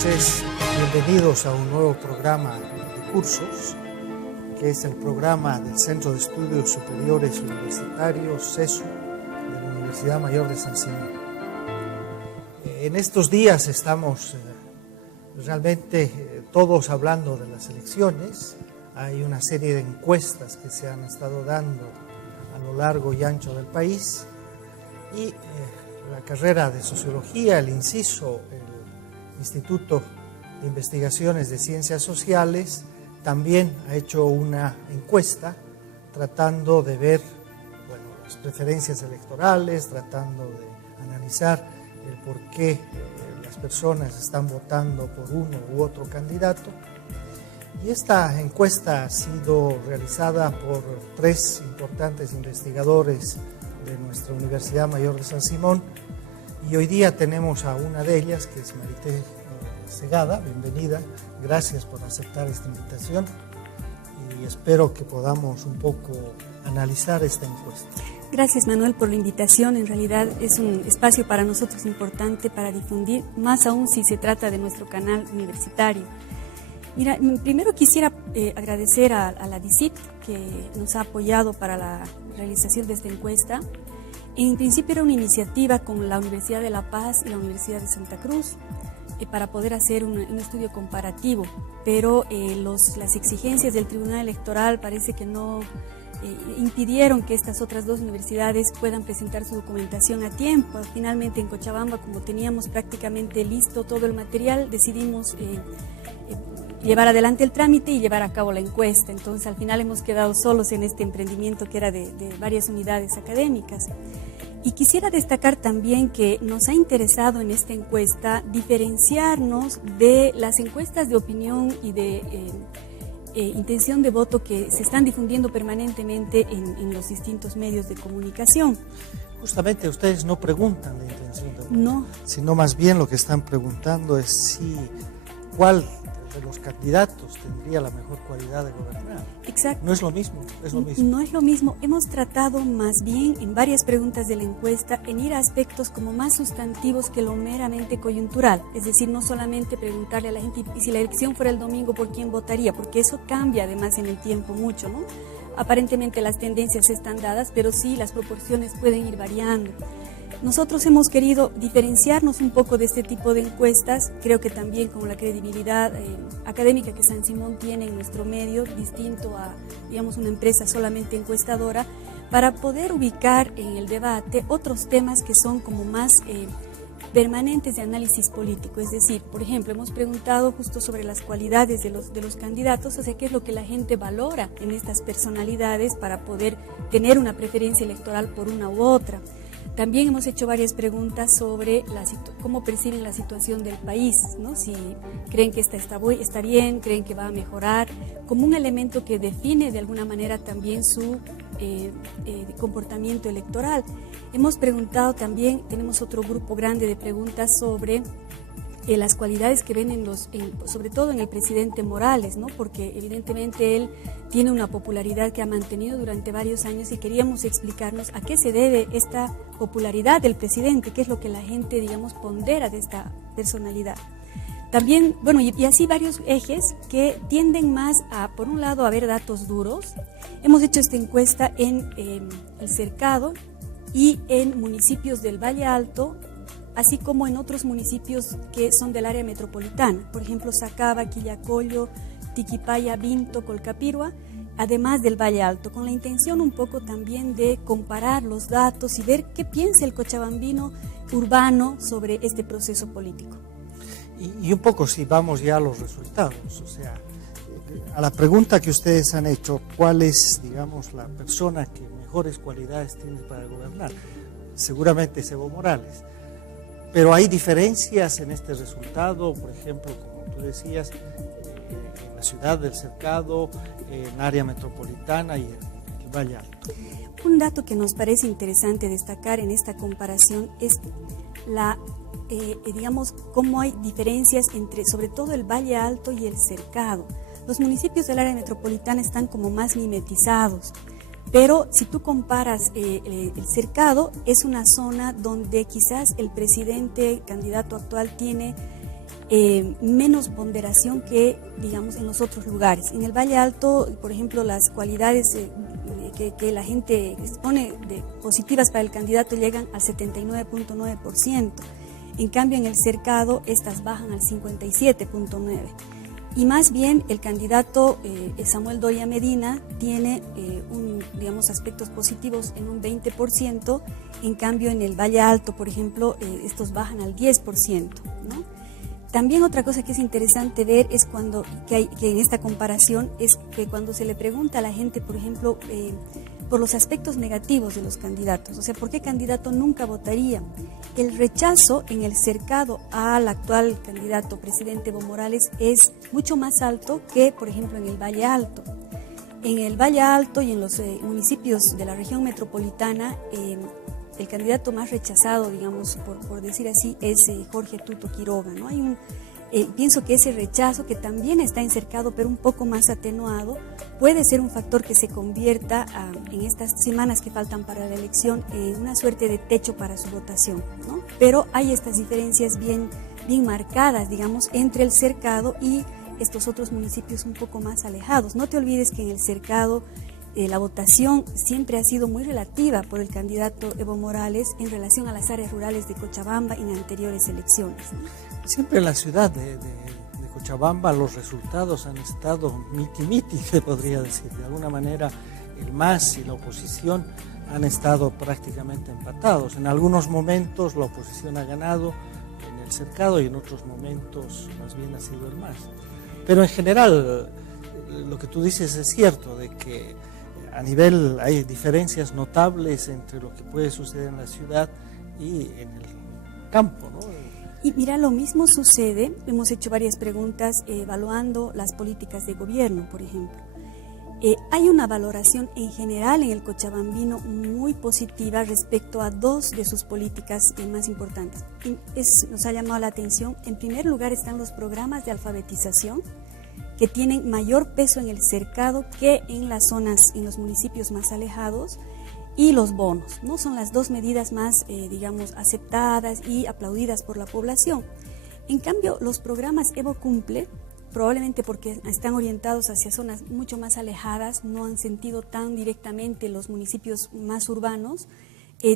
noches, bienvenidos a un nuevo programa de cursos, que es el programa del Centro de Estudios Superiores Universitarios, CESU, de la Universidad Mayor de San Simón. En estos días estamos realmente todos hablando de las elecciones. Hay una serie de encuestas que se han estado dando a lo largo y ancho del país y la carrera de Sociología, el inciso, el Instituto de Investigaciones de Ciencias Sociales también ha hecho una encuesta tratando de ver las preferencias electorales, tratando de analizar el por qué las personas están votando por uno u otro candidato. Y esta encuesta ha sido realizada por 3 importantes investigadores de nuestra Universidad Mayor de San Simón, y hoy día tenemos a una de ellas, que es Marité Segada. Bienvenida, gracias por aceptar esta invitación y espero que podamos un poco analizar esta encuesta. Gracias, Manuel, por la invitación. En realidad es un espacio para nosotros importante para difundir, más aún si se trata de nuestro canal universitario. Mira, primero quisiera agradecer a la DICIT, que nos ha apoyado para la realización de esta encuesta. En principio era una iniciativa con la Universidad de La Paz y la Universidad de Santa Cruz para poder hacer un estudio comparativo, pero las exigencias del Tribunal Electoral parece que no impidieron que estas otras 2 universidades puedan presentar su documentación a tiempo. Finalmente en Cochabamba, como teníamos prácticamente listo todo el material, decidimos llevar adelante el trámite y llevar a cabo la encuesta. Entonces al final hemos quedado solos en este emprendimiento que era de varias unidades académicas. Y quisiera destacar también que nos ha interesado en esta encuesta diferenciarnos de las encuestas de opinión y de intención de voto que se están difundiendo permanentemente en los distintos medios de comunicación. Justamente ustedes no preguntan la intención de voto, no, sino más bien lo que están preguntando es cuál de los candidatos tendría la mejor cualidad de gobernar. Exacto. No es lo mismo, es lo mismo. No es lo mismo. Hemos tratado más bien en varias preguntas de la encuesta en ir a aspectos como más sustantivos que lo meramente coyuntural. Es decir, no solamente preguntarle a la gente y si la elección fuera el domingo, ¿por quién votaría? Porque eso cambia además en el tiempo mucho, ¿no? Aparentemente las tendencias están dadas, pero sí las proporciones pueden ir variando. Nosotros hemos querido diferenciarnos un poco de este tipo de encuestas, creo que también con la credibilidad académica que San Simón tiene en nuestro medio, distinto a, digamos, una empresa solamente encuestadora, para poder ubicar en el debate otros temas que son como más permanentes de análisis político. Es decir, por ejemplo, hemos preguntado justo sobre las cualidades de los candidatos, o sea, qué es lo que la gente valora en estas personalidades para poder tener una preferencia electoral por una u otra. También hemos hecho varias preguntas sobre cómo perciben la situación del país, ¿no? Si creen que está bien, creen que va a mejorar, como un elemento que define de alguna manera también su comportamiento electoral. Hemos preguntado también, tenemos otro grupo grande de preguntas sobre las cualidades que ven sobre todo en el presidente Morales, ¿no? Porque evidentemente él tiene una popularidad que ha mantenido durante varios años y queríamos explicarnos a qué se debe esta popularidad del presidente, qué es lo que la gente, digamos, pondera de esta personalidad. También, y así varios ejes que tienden más a, por un lado, a ver datos duros. Hemos hecho esta encuesta en El Cercado y en municipios del Valle Alto, así como en otros municipios que son del área metropolitana, por ejemplo, Sacaba, Quillacollo, Tiquipaya, Vinto, Colcapirua, además del Valle Alto, con la intención un poco también de comparar los datos y ver qué piensa el cochabambino urbano sobre este proceso político. Y un poco si vamos ya a los resultados, o sea, a la pregunta que ustedes han hecho, ¿cuál es, digamos, la persona que mejores cualidades tiene para gobernar? Seguramente es Evo Morales. Pero hay diferencias en este resultado, por ejemplo, como tú decías, en la ciudad del Cercado, en área metropolitana y en el Valle Alto. Un dato que nos parece interesante destacar en esta comparación es digamos, cómo hay diferencias entre, sobre todo, el Valle Alto y el Cercado. Los municipios del área metropolitana están como más mimetizados. Pero si tú comparas el Cercado, es una zona donde quizás el presidente candidato actual tiene menos ponderación que, digamos, en los otros lugares. En el Valle Alto, por ejemplo, las cualidades que la gente expone de positivas para el candidato llegan al 79.9%. En cambio, en el Cercado, estas bajan al 57.9%. Y más bien, el candidato Samuel Doria Medina tiene digamos, aspectos positivos en un 20%, en cambio en el Valle Alto, por ejemplo, estos bajan al 10%, ¿no? También otra cosa que es interesante ver es que en esta comparación es que cuando se le pregunta a la gente, por ejemplo, por los aspectos negativos de los candidatos, o sea, ¿por qué candidato nunca votaría? El rechazo en el Cercado al actual candidato presidente Evo Morales es mucho más alto que, por ejemplo, en el Valle Alto. En el Valle Alto y en los municipios de la región metropolitana, el candidato más rechazado, digamos, por decir así, es Jorge Tuto Quiroga, ¿no? Pienso que ese rechazo, que también está en Cercado, pero un poco más atenuado, puede ser un factor que se convierta en estas semanas que faltan para la elección en una suerte de techo para su votación, ¿no? Pero hay estas diferencias bien marcadas, digamos, entre el Cercado y estos otros municipios un poco más alejados. No te olvides que en el Cercado la votación siempre ha sido muy relativa por el candidato Evo Morales en relación a las áreas rurales de Cochabamba en anteriores elecciones, ¿no? Siempre en la ciudad de Cochabamba los resultados han estado miti-miti, se podría decir. De alguna manera el MAS y la oposición han estado prácticamente empatados. En algunos momentos la oposición ha ganado en el Cercado y en otros momentos más bien ha sido el MAS. Pero en general lo que tú dices es cierto, de que a nivel hay diferencias notables entre lo que puede suceder en la ciudad y en el campo, ¿no? Y mira, lo mismo sucede, hemos hecho varias preguntas evaluando las políticas de gobierno, por ejemplo. Hay una valoración en general en el cochabambino muy positiva respecto a dos de sus políticas más importantes. Nos ha llamado la atención, en primer lugar están los programas de alfabetización, que tienen mayor peso en el Cercado que en las zonas, en los municipios más alejados, y los bonos, ¿no? Son las dos medidas más, digamos, aceptadas y aplaudidas por la población. En cambio, los programas Evo Cumple, probablemente porque están orientados hacia zonas mucho más alejadas, no han sentido tan directamente los municipios más urbanos,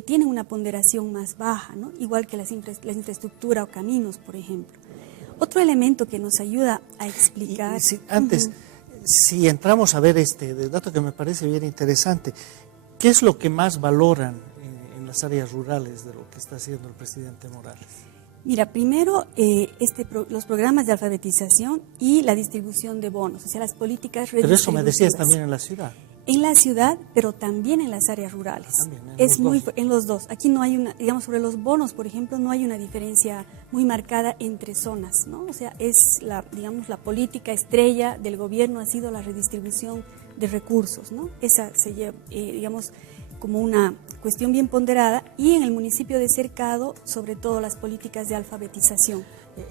tienen una ponderación más baja, ¿no? Igual que la infraestructura o caminos, por ejemplo. Otro elemento que nos ayuda a explicar... Si entramos a ver este dato que me parece bien interesante, ¿qué es lo que más valoran en las áreas rurales de lo que está haciendo el presidente Morales? Mira, primero los programas de alfabetización y la distribución de bonos, o sea, las políticas redistributivas. Pero eso me decías también en la ciudad. En la ciudad, pero también en las áreas rurales. También, en los dos. Aquí no hay una, digamos, sobre los bonos, por ejemplo, no hay una diferencia muy marcada entre zonas, ¿no? O sea, digamos, la política estrella del gobierno ha sido la redistribución de recursos, ¿no? Esa se lleva, digamos, como una cuestión bien ponderada, y en el municipio de Cercado, sobre todo las políticas de alfabetización.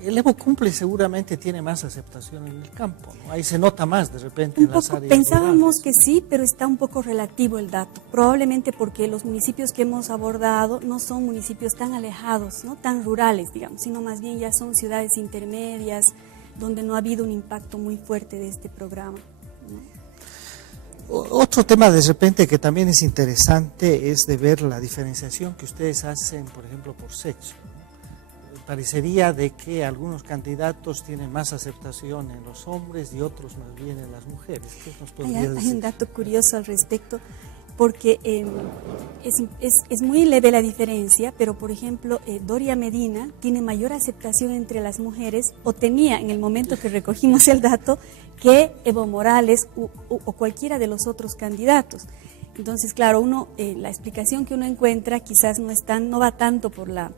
El Evo Cumple seguramente tiene más aceptación en el campo, ¿no? Ahí se nota más de repente en las áreas pensábamos rurales. Que sí, pero está un poco relativo el dato, probablemente porque los municipios que hemos abordado no son municipios tan alejados, no tan rurales, digamos, sino más bien ya son ciudades intermedias, donde no ha habido un impacto muy fuerte de este programa, ¿no? Otro tema de repente que también es interesante es de ver la diferenciación que ustedes hacen, por ejemplo, por sexo. Parecería de que algunos candidatos tienen más aceptación en los hombres y otros más bien en las mujeres. ¿Qué nos podría decir? Hay un dato curioso al respecto, porque es muy leve la diferencia, pero por ejemplo, Doria Medina tiene mayor aceptación entre las mujeres, o tenía en el momento que recogimos el dato, que Evo Morales o cualquiera de los otros candidatos. Entonces, claro, la explicación que uno encuentra quizás no va tanto por la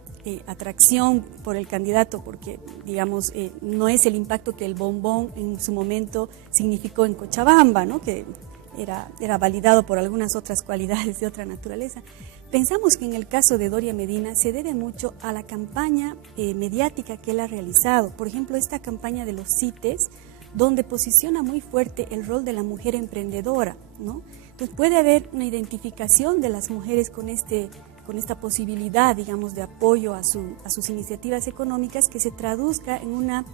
atracción por el candidato, porque digamos no es el impacto que el bombón en su momento significó en Cochabamba, ¿no? Que era validado por algunas otras cualidades de otra naturaleza. Pensamos que en el caso de Doria Medina se debe mucho a la campaña mediática que él ha realizado. Por ejemplo, esta campaña de los CITES, donde posiciona muy fuerte el rol de la mujer emprendedora, ¿no? Entonces puede haber una identificación de las mujeres con este con esta posibilidad, digamos, de apoyo a sus iniciativas económicas, que se traduzca en una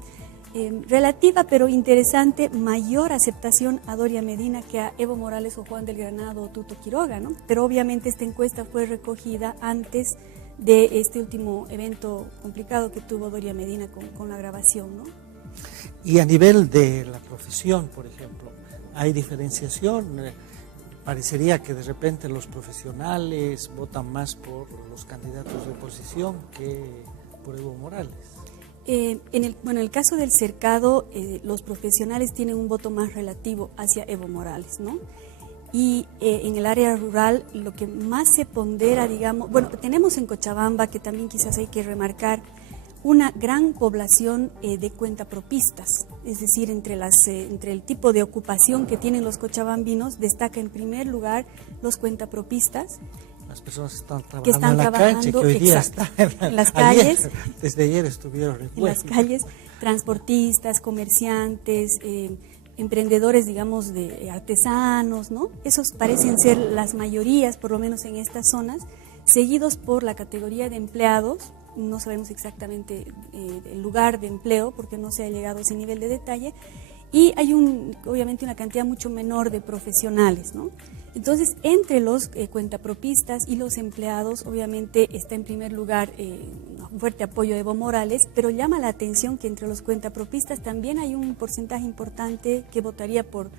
relativa pero interesante mayor aceptación a Doria Medina que a Evo Morales o Juan del Granado o Tuto Quiroga, ¿no? Pero obviamente esta encuesta fue recogida antes de este último evento complicado que tuvo Doria Medina con la grabación, ¿no? Y a nivel de la profesión, por ejemplo, ¿hay diferenciación? Parecería que de repente los profesionales votan más por los candidatos de oposición que por Evo Morales. En el caso del cercado, los profesionales tienen un voto más relativo hacia Evo Morales, ¿no? Y en el área rural lo que más se pondera, digamos, bueno, tenemos en Cochabamba, que también quizás hay que remarcar, una gran población de cuentapropistas, es decir, entre el tipo de ocupación que tienen los cochabambinos, destaca en primer lugar los cuentapropistas. Las personas que están trabajando en la calle, que hoy día están en las calles. Desde ayer estuvieron en las calles, transportistas, comerciantes, emprendedores, digamos, de artesanos, ¿no? Esos parecen ser las mayorías, por lo menos en estas zonas, seguidos por la categoría de empleados. No sabemos exactamente el lugar de empleo porque no se ha llegado a ese nivel de detalle, y hay obviamente una cantidad mucho menor de profesionales, ¿no? Entonces, entre los cuentapropistas y los empleados, obviamente está en primer lugar un fuerte apoyo de Evo Morales, pero llama la atención que entre los cuentapropistas también hay un porcentaje importante que votaría por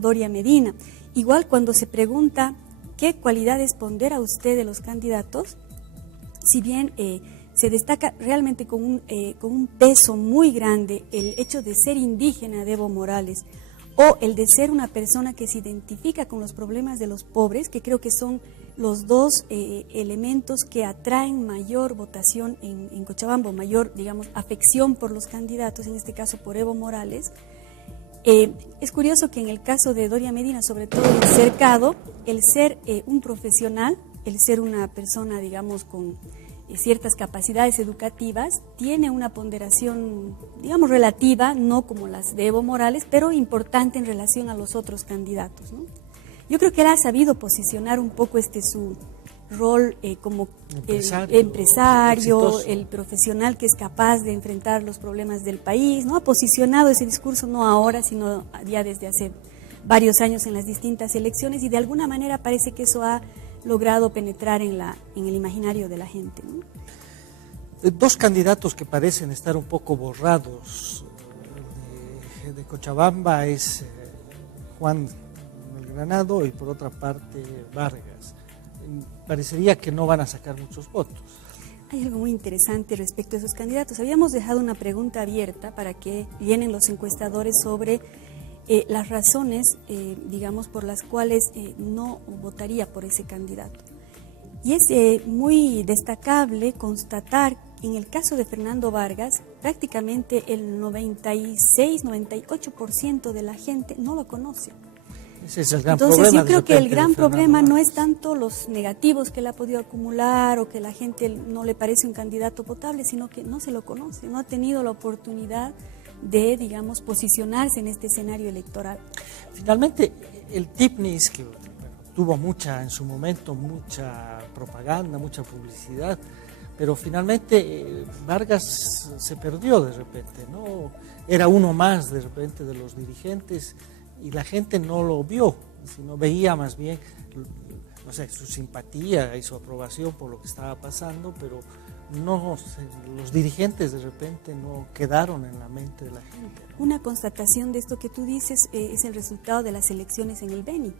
Doria Medina. Igual cuando se pregunta qué cualidades pondera usted de los candidatos, si bien se destaca realmente con un peso muy grande el hecho de ser indígena de Evo Morales o el de ser una persona que se identifica con los problemas de los pobres, que creo que son los dos elementos que atraen mayor votación en Cochabamba, mayor, digamos, afección por los candidatos, en este caso por Evo Morales. Es curioso que en el caso de Doria Medina, sobre todo el cercado, el ser un profesional, el ser una persona, digamos, con ciertas capacidades educativas, tiene una ponderación, digamos, relativa, no como las de Evo Morales, pero importante en relación a los otros candidatos, ¿no? Yo creo que él ha sabido posicionar un poco su rol como empresario, el profesional que es capaz de enfrentar los problemas del país, ¿no? Ha posicionado ese discurso no ahora, sino ya desde hace varios años en las distintas elecciones, y de alguna manera parece que eso ha logrado penetrar en el imaginario de la gente, ¿no? Dos candidatos que parecen estar un poco borrados de Cochabamba es Juan del Granado y por otra parte Vargas. Parecería que no van a sacar muchos votos. Hay algo muy interesante respecto a esos candidatos. Habíamos dejado una pregunta abierta para que vienen los encuestadores sobre las razones, digamos, por las cuales no votaría por ese candidato. Y es muy destacable constatar, en el caso de Fernando Vargas, prácticamente el 96-98% de la gente no lo conoce. Ese es el gran Entonces problema, yo creo que el gran problema Vargas no es tanto los negativos que él ha podido acumular o que la gente no le parece un candidato potable, sino que no se lo conoce, no ha tenido la oportunidad de, digamos, posicionarse en este escenario electoral. Finalmente, el TIPNIS, que tuvo en su momento mucha propaganda, mucha publicidad, pero finalmente Vargas se perdió de repente, ¿no? Era uno más de repente de los dirigentes y la gente no lo vio, sino veía más bien, no sé, su simpatía y su aprobación por lo que estaba pasando, pero no, los dirigentes de repente no quedaron en la mente de la gente, ¿no? Una constatación de esto que tú dices es el resultado de las elecciones en el Beni,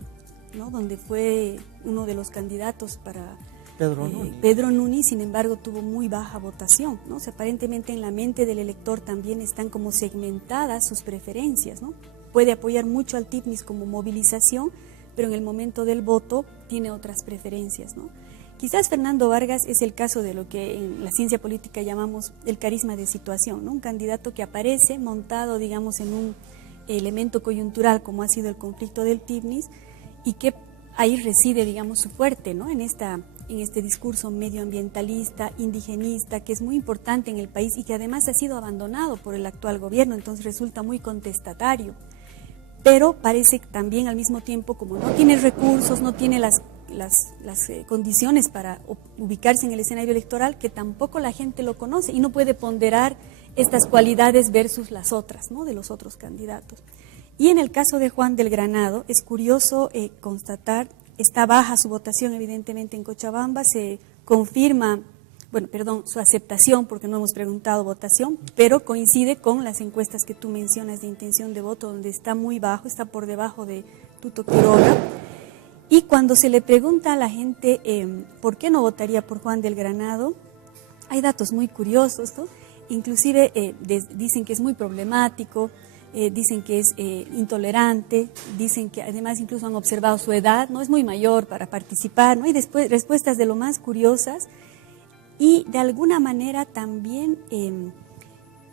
¿no? Donde fue uno de los candidatos para Pedro Núñez, sin embargo tuvo muy baja votación, ¿no? O sea, aparentemente en la mente del elector también están como segmentadas sus preferencias, ¿no? Puede apoyar mucho al TIPNIS como movilización, pero en el momento del voto tiene otras preferencias, ¿no? Quizás Fernando Vargas es el caso de lo que en la ciencia política llamamos el carisma de situación, ¿no? Un candidato que aparece montado, digamos, en un elemento coyuntural como ha sido el conflicto del TIPNIS, y que ahí reside, digamos, su fuerte, ¿no? En este discurso medioambientalista, indigenista, que es muy importante en el país y que además ha sido abandonado por el actual gobierno, entonces resulta muy contestatario. Pero parece también al mismo tiempo, como no tiene recursos, no tiene las condiciones para ubicarse en el escenario electoral, que tampoco la gente lo conoce y no puede ponderar estas cualidades versus las otras, ¿no?, de los otros candidatos. Y en el caso de Juan del Granado, es curioso constatar, está baja su votación evidentemente en Cochabamba, se confirma, su aceptación, porque no hemos preguntado votación, pero coincide con las encuestas que tú mencionas de intención de voto, donde está muy bajo, está por debajo de Tuto Quiroga. Y cuando se le pregunta a la gente por qué no votaría por Juan del Granado, hay datos muy curiosos, ¿no? Inclusive dicen que es muy problemático, dicen que es intolerante, dicen que además incluso han observado su edad, no es muy mayor para participar, ¿no? Y después respuestas de lo más curiosas, y de alguna manera también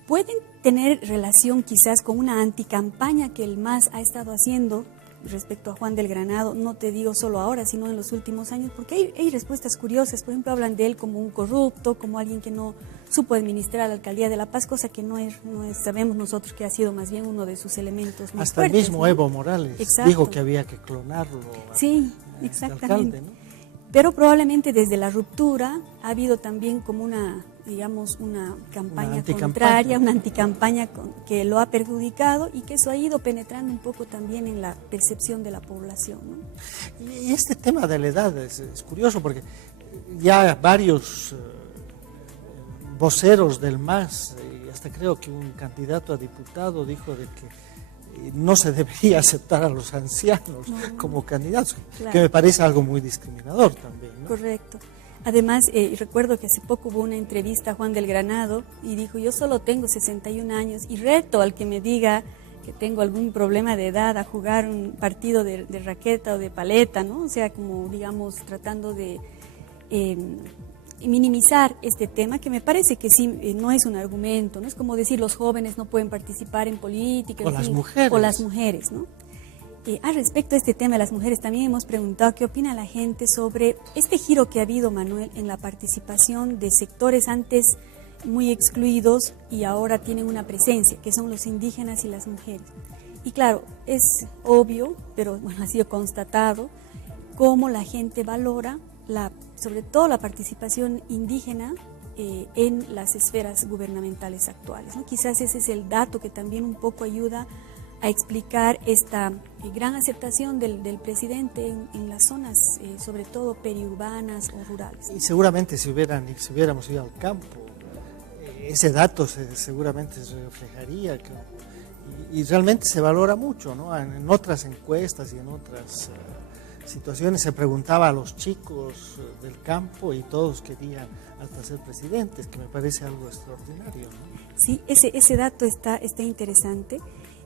pueden tener relación quizás con una anticampaña que el MAS ha estado haciendo respecto a Juan del Granado, no te digo solo ahora, sino en los últimos años, porque hay respuestas curiosas. Por ejemplo, hablan de él como un corrupto, como alguien que no supo administrar la alcaldía de La Paz, cosa que no es, sabemos nosotros que ha sido más bien uno de sus elementos más hasta fuertes, el mismo, ¿no? Evo Morales dijo que había que clonarlo. Sí, exactamente. Alcalde, ¿no? Pero probablemente desde la ruptura ha habido también como una campaña contraria, una anticampaña que lo ha perjudicado, y que eso ha ido penetrando un poco también en la percepción de la población, ¿no? Y este tema de la edad es curioso, porque ya varios voceros del MAS, y hasta creo que un candidato a diputado dijo de que no se debería aceptar a los ancianos como candidatos, claro, que me parece algo muy discriminador también, ¿no? Correcto. Además, recuerdo que hace poco hubo una entrevista a Juan del Granado y dijo: yo solo tengo 61 años y reto al que me diga que tengo algún problema de edad a jugar un partido de raqueta o de paleta, ¿no? O sea, como digamos, tratando de minimizar este tema, que me parece que sí, no es un argumento, ¿no? Es como decir los jóvenes no pueden participar en política, o las mujeres. O las mujeres, ¿no? Respecto a este tema de las mujeres, también hemos preguntado qué opina la gente sobre este giro que ha habido, Manuel, en la participación de sectores antes muy excluidos y ahora tienen una presencia, que son los indígenas y las mujeres. Y claro, es obvio, pero bueno, ha sido constatado cómo la gente valora sobre todo la participación indígena en las esferas gubernamentales actuales, ¿no? Quizás ese es el dato que también un poco ayuda a explicar esta gran aceptación del presidente en las zonas, sobre todo periurbanas o rurales. Y seguramente si hubiéramos ido al campo, ese dato seguramente se reflejaría, y realmente se valora mucho, ¿no? En otras encuestas y en otras situaciones se preguntaba a los chicos del campo y todos querían hasta ser presidentes, que me parece algo extraordinario, ¿no? Sí, ese dato está interesante.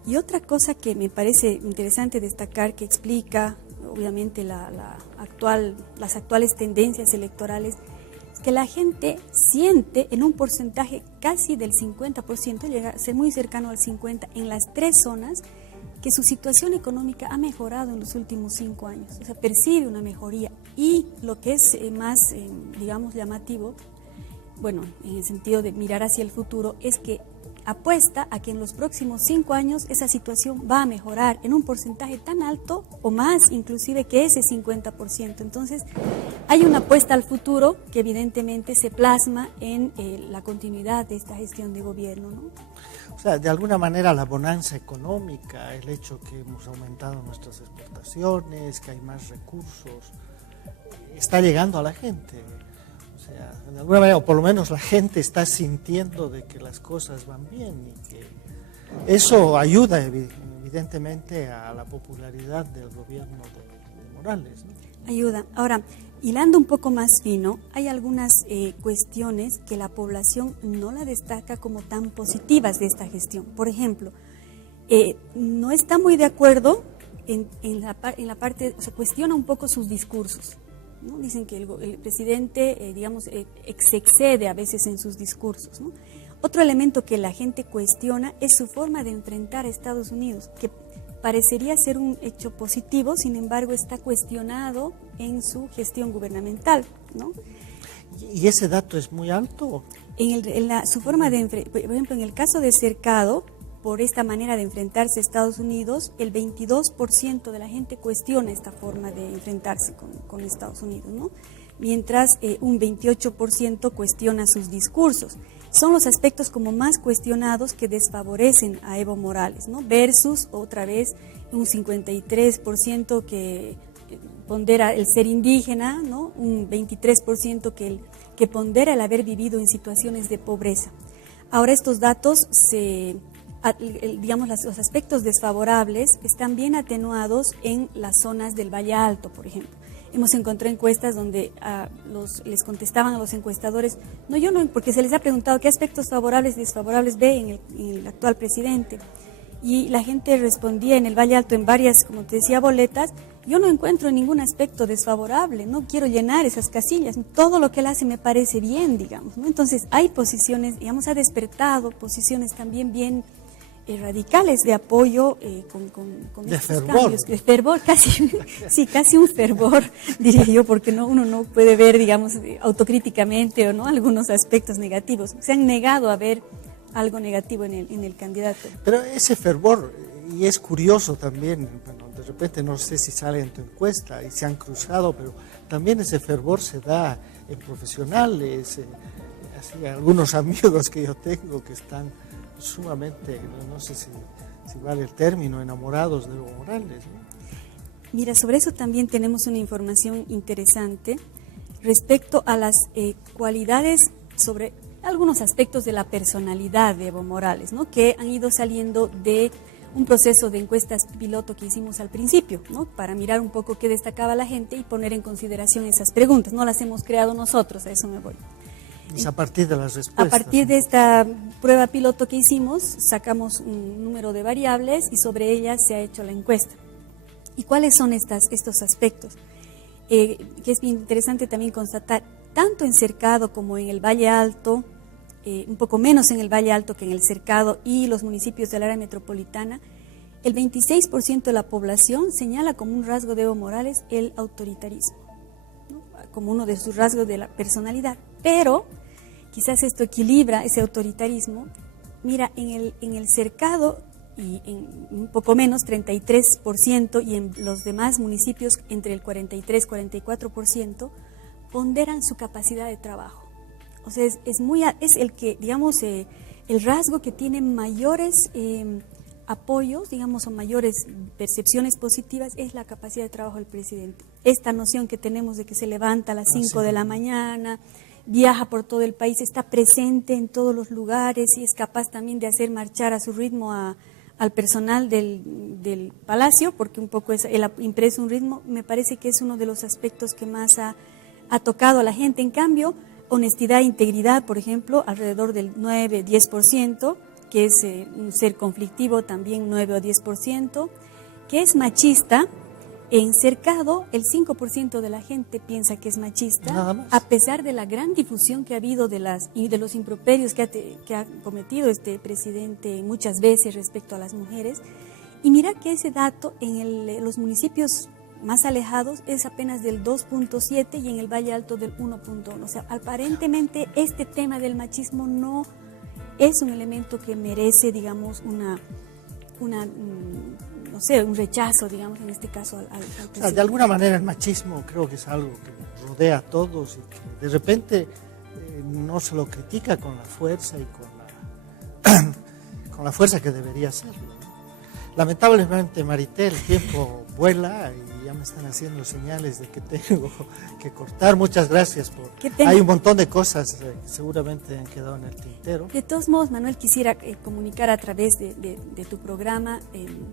Y otra cosa que me parece interesante destacar, que explica obviamente las actuales tendencias electorales, es que la gente siente en un porcentaje casi del 50%, llega a ser muy cercano al 50%, en las tres zonas, que su situación económica ha mejorado en los últimos 5 años. O sea, percibe una mejoría. Y lo que es más, digamos, llamativo, bueno, en el sentido de mirar hacia el futuro, es que apuesta a que en los próximos 5 años esa situación va a mejorar en un porcentaje tan alto o más inclusive que ese 50%. Entonces hay una apuesta al futuro que evidentemente se plasma en la continuidad de esta gestión de gobierno, ¿no? O sea, de alguna manera la bonanza económica, el hecho que hemos aumentado nuestras exportaciones, que hay más recursos, está llegando a la gente. O sea, de alguna manera, o por lo menos la gente está sintiendo de que las cosas van bien, y que eso ayuda evidentemente a la popularidad del gobierno de Morales, ¿no? Ayuda. Ahora, hilando un poco más fino, hay algunas cuestiones que la población no la destaca como tan positivas de esta gestión. Por ejemplo, no está muy de acuerdo en la parte, o sea, cuestiona un poco sus discursos, ¿no? Dicen que el presidente, se excede a veces en sus discursos, ¿no? Otro elemento que la gente cuestiona es su forma de enfrentar a Estados Unidos, que parecería ser un hecho positivo, sin embargo está cuestionado en su gestión gubernamental, ¿no? ¿Y ese dato es muy alto? Su forma de por ejemplo, en el caso de Cercado, por esta manera de enfrentarse a Estados Unidos, el 22% de la gente cuestiona esta forma de enfrentarse con Estados Unidos, ¿no? Mientras un 28% cuestiona sus discursos. Son los aspectos como más cuestionados que desfavorecen a Evo Morales, ¿no? Versus otra vez un 53% que pondera el ser indígena, ¿no? Un 23% que pondera el haber vivido en situaciones de pobreza. Ahora estos datos, los aspectos desfavorables están bien atenuados en las zonas del Valle Alto, por ejemplo. Hemos encontrado encuestas donde les contestaban a los encuestadores, porque se les ha preguntado qué aspectos favorables y desfavorables ve en el actual presidente. Y la gente respondía en el Valle Alto en varias, como te decía, boletas, yo no encuentro ningún aspecto desfavorable, no quiero llenar esas casillas, todo lo que él hace me parece bien, digamos, ¿no? Entonces hay posiciones, digamos, ha despertado posiciones también bien radicales de apoyo con de estos fervor. Cambios, de fervor, casi, sí, casi un fervor, diría yo, porque uno no puede ver, digamos, autocríticamente o no algunos aspectos negativos. Se han negado a ver algo negativo en el candidato. Pero ese fervor, y es curioso también, bueno, de repente no sé si sale en tu encuesta y se han cruzado, pero también ese fervor se da en profesionales, así, algunos amigos que yo tengo que están sumamente, no sé si vale el término, enamorados de Evo Morales, ¿no? Mira, sobre eso también tenemos una información interesante respecto a las cualidades sobre algunos aspectos de la personalidad de Evo Morales, ¿no? Que han ido saliendo de un proceso de encuestas piloto que hicimos al principio, ¿no? Para mirar un poco qué destacaba la gente y poner en consideración esas preguntas. No las hemos creado nosotros, a eso me voy. Es a partir de las respuestas. A partir de esta prueba piloto que hicimos, sacamos un número de variables y sobre ellas se ha hecho la encuesta. ¿Y cuáles son estos aspectos? Que es bien interesante también constatar, tanto en Cercado como en el Valle Alto, un poco menos en el Valle Alto que en el Cercado y los municipios del área metropolitana, el 26% de la población señala como un rasgo de Evo Morales el autoritarismo, ¿no? Como uno de sus rasgos de la personalidad. Pero quizás esto equilibra ese autoritarismo. Mira, en el Cercado y en un poco menos, 33%, y en los demás municipios entre el 43-44%, ponderan su capacidad de trabajo. O sea, es el que, digamos, el rasgo que tiene mayores apoyos, digamos, o mayores percepciones positivas, es la capacidad de trabajo del presidente. Esta noción que tenemos de que se levanta a las 5 de la mañana, viaja por todo el país, está presente en todos los lugares y es capaz también de hacer marchar a su ritmo al personal del palacio, porque un poco él ha impreso un ritmo. Me parece que es uno de los aspectos que más ha tocado a la gente. En cambio, honestidad e integridad, por ejemplo, alrededor del 9-10%, que es un ser conflictivo, también 9 o 10%, que es machista. En Cercado, el 5% de la gente piensa que es machista, a pesar de la gran difusión que ha habido de los improperios que ha cometido este presidente muchas veces respecto a las mujeres. Y mira que ese dato en los municipios más alejados es apenas del 2.7 y en el Valle Alto del 1.1. O sea, aparentemente este tema del machismo no es un elemento que merece, digamos, un rechazo, digamos, en este caso al presidente. O sea, de alguna manera el machismo creo que es algo que rodea a todos y que de repente no se lo critica con la fuerza y con la fuerza que debería serlo, ¿no? Lamentablemente, Marité, el tiempo vuela y ya me están haciendo señales de que tengo que cortar. Muchas gracias. Hay un montón de cosas que seguramente han quedado en el tintero. De todos modos, Manuel, quisiera comunicar a través de tu programa,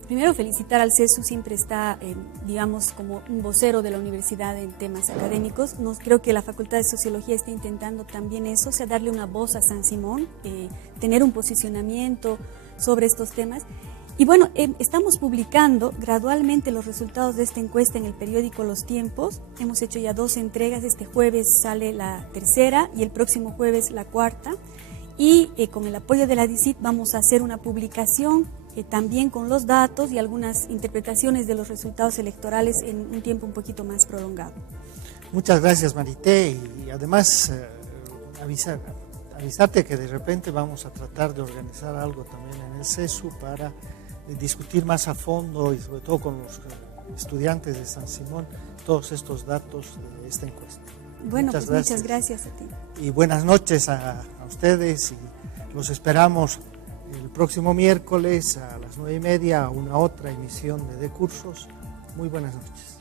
primero felicitar al CESU, siempre está, digamos, como un vocero de la universidad en temas académicos. Creo que la Facultad de Sociología está intentando también eso, o sea, darle una voz a San Simón, tener un posicionamiento sobre estos temas. Y bueno, estamos publicando gradualmente los resultados de esta encuesta en el periódico Los Tiempos. Hemos hecho ya 2 entregas, este jueves sale la 3ª y el próximo jueves la 4ª. Y con el apoyo de la DICIT vamos a hacer una publicación también con los datos y algunas interpretaciones de los resultados electorales en un tiempo un poquito más prolongado. Muchas gracias, Marité, y además avisar avisarte que de repente vamos a tratar de organizar algo también en el CESU para discutir más a fondo y sobre todo con los estudiantes de San Simón todos estos datos de esta encuesta. Bueno, muchas gracias a ti. Y buenas noches a ustedes y los esperamos el próximo miércoles a las 9:30 a una otra emisión de Cursos. Muy buenas noches.